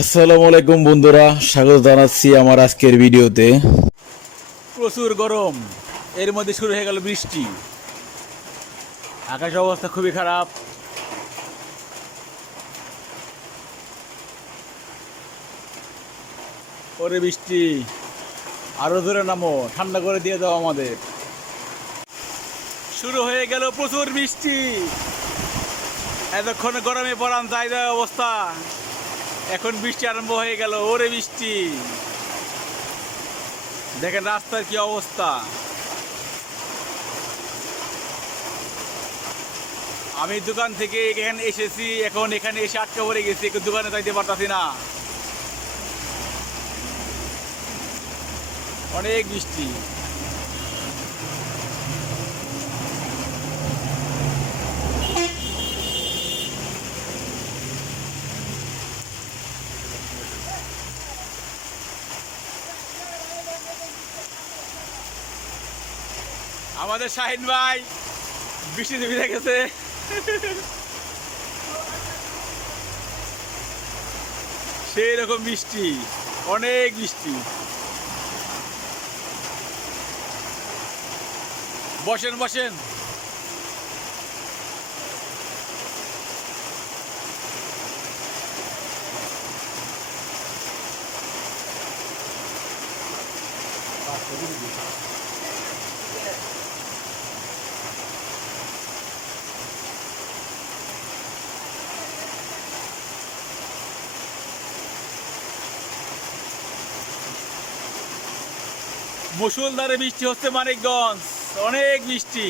আসসালামু আলাইকুম বন্ধুরা, স্বাগত জানাচ্ছি আমার আজকের ভিডিওতে। প্রচুর গরম, এর মধ্যে শুরু হয়ে গেল বৃষ্টি। আকাশ অবস্থা খুবই খারাপ। ওরে বৃষ্টি, আরও ধরে নামো, ঠান্ডা করে দিয়ে দাও আমাদের। শুরু হয়ে গেল প্রচুর বৃষ্টি। এতক্ষণ গরমে পড়ান যাই অবস্থা। এখন বৃষ্টি আরম্ভ হয়ে গেল, ওরে বৃষ্টি। দেখেন রাস্তার কি অবস্থা। আমি দোকান থেকে এখানে এসেছি, এখন এখানে এসে আটকে পড়ে গেছি, একটু দোকানে যাইতে পারতাছি না। অনেক বৃষ্টি। আমাদের শাহিন ভাই বৃষ্টিতে ভিজে গেছে সেই রকম মিষ্টি অনেক মিষ্টি বসেন বসেন। মুসুলধারে বৃষ্টি হচ্ছে মানিকগঞ্জ। অনেক বৃষ্টি